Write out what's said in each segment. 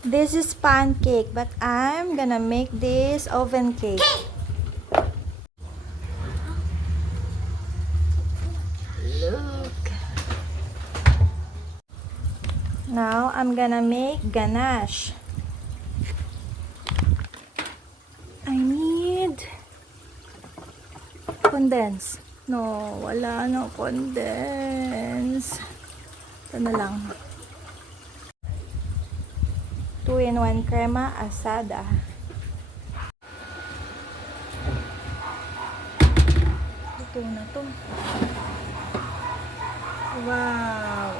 This is pancake, but I'm gonna make this oven cake. Look. Now I'm gonna make ganache. I need condense. No, wala no condense. Ito na lang. 2-in-1 crema asada. Ito na to. Wow.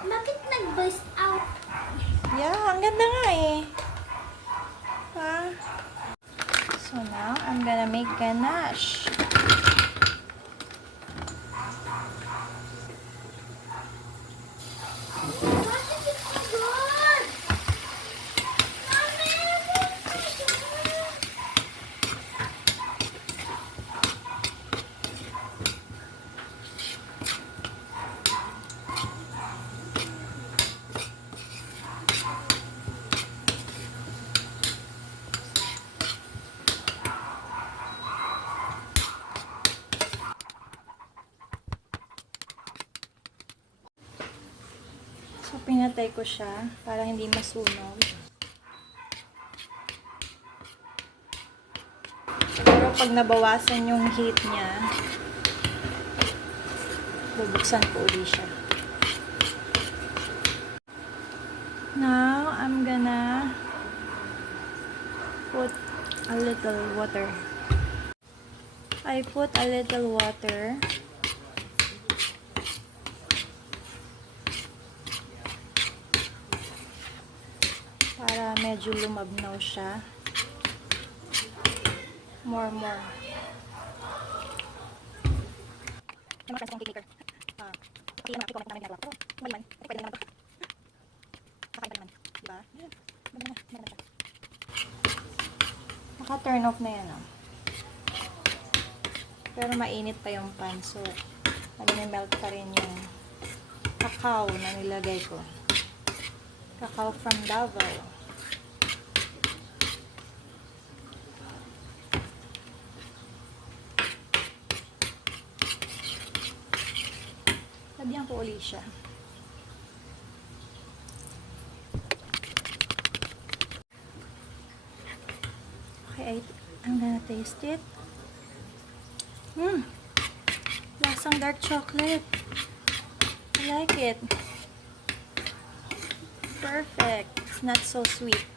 Bakit nag-burst out? Yeah, ang ganda nga eh. Ha? So now, I'm gonna make ganache. Bakit ito good? Mami, So, pinatay ko siya para hindi masunog. Pero pag nabawasan yung heat niya, bubuksan ko ulit siya. Now, I'm gonna put a little water. I put a little water. Para medyo lumabnaw siya. More. Naka-turn off na yan, oh. Pero mainit pa yung pan, so melt pa rin yung cacao na nilagay ko. Cacao from Davao. Lagyan ko ulit siya. Okay, I'm gonna taste it. Lasang dark chocolate. I like it. Perfect. It's not so sweet.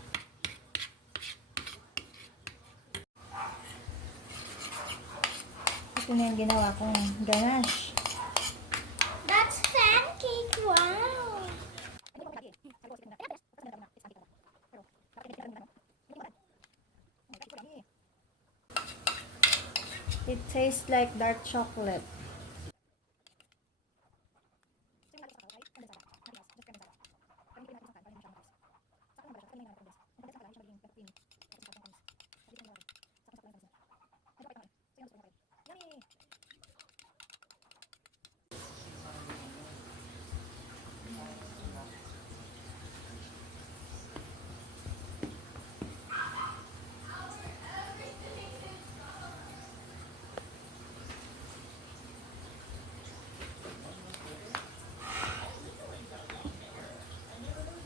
Ito na yung ginawa kong ganache. that's pancake. Wow. It tastes like dark chocolate.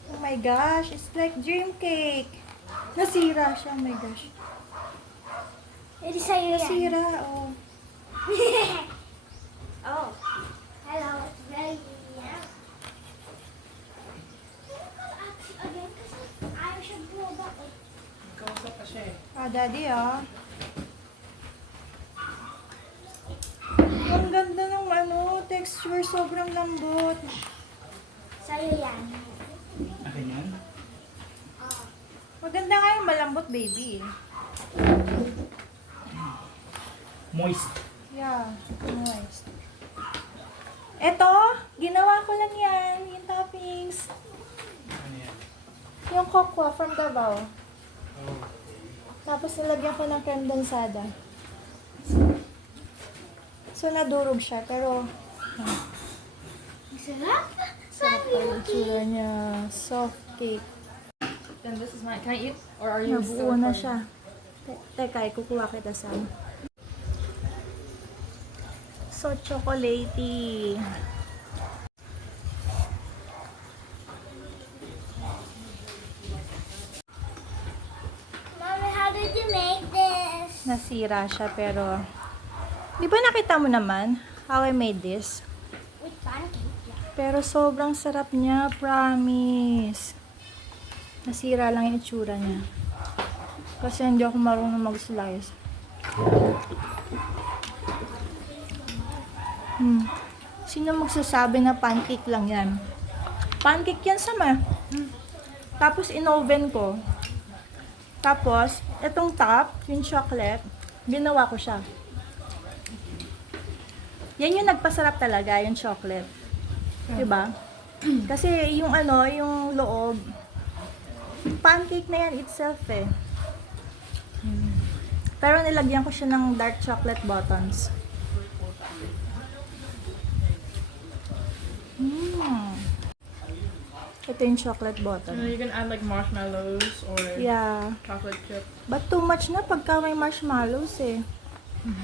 Oh my gosh, it's like dream cake. Nasira siya, oh my gosh. Ito sa'yo yan. Nasira, oh. Oh. Hello, it's very yummy. Again, kasi ayaw siya bumaba eh. Kausap pa siya eh. Ah, daddy, ah. Ang ganda ng texture, sobrang lambot. Sa'yo yan. Akin yan? Oh. Maganda nga yung malambot, baby. Moist. Yeah, nice. Eto, ginawa ko lang yan, yung toppings. Ano yan? Yung cocoa from Davao. Oh. Tapos nilagyan ko ng creme densada. So, nadurog siya. Pero, Sarap. sarap pa yung itsura niya. Soft cake. Then this is mine. Can I eat? Or are you Nabuo still na recording? siya. Teka, kukuha kita sa. So, chocolatey. Mommy, how did you make this? Nasira siya, pero... Di ba nakita mo naman how I made this? With pancake. Pero sobrang sarap niya, promise. Nasira lang yung itsura niya. Kasi hindi ako marunong mag-slice. Sino magsasabi na pancake lang yan? Pancake yan sama. Tapos in-oven ko. Tapos, itong top, yung chocolate, ginawa ko siya. Yan yung nagpasarap talaga, yung chocolate. Diba? Kasi yung ano, yung loob, pancake na yan itself eh. Pero nilagyan ko siya ng dark chocolate buttons. Ito yung chocolate And then button. you can add like marshmallows or Yeah. chocolate chip. But too much na pagka may marshmallows eh.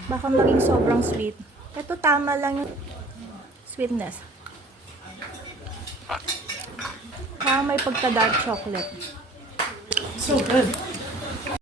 Baka maging sobrang sweet. Ito tama lang yung sweetness. May pagka dark chocolate. So good.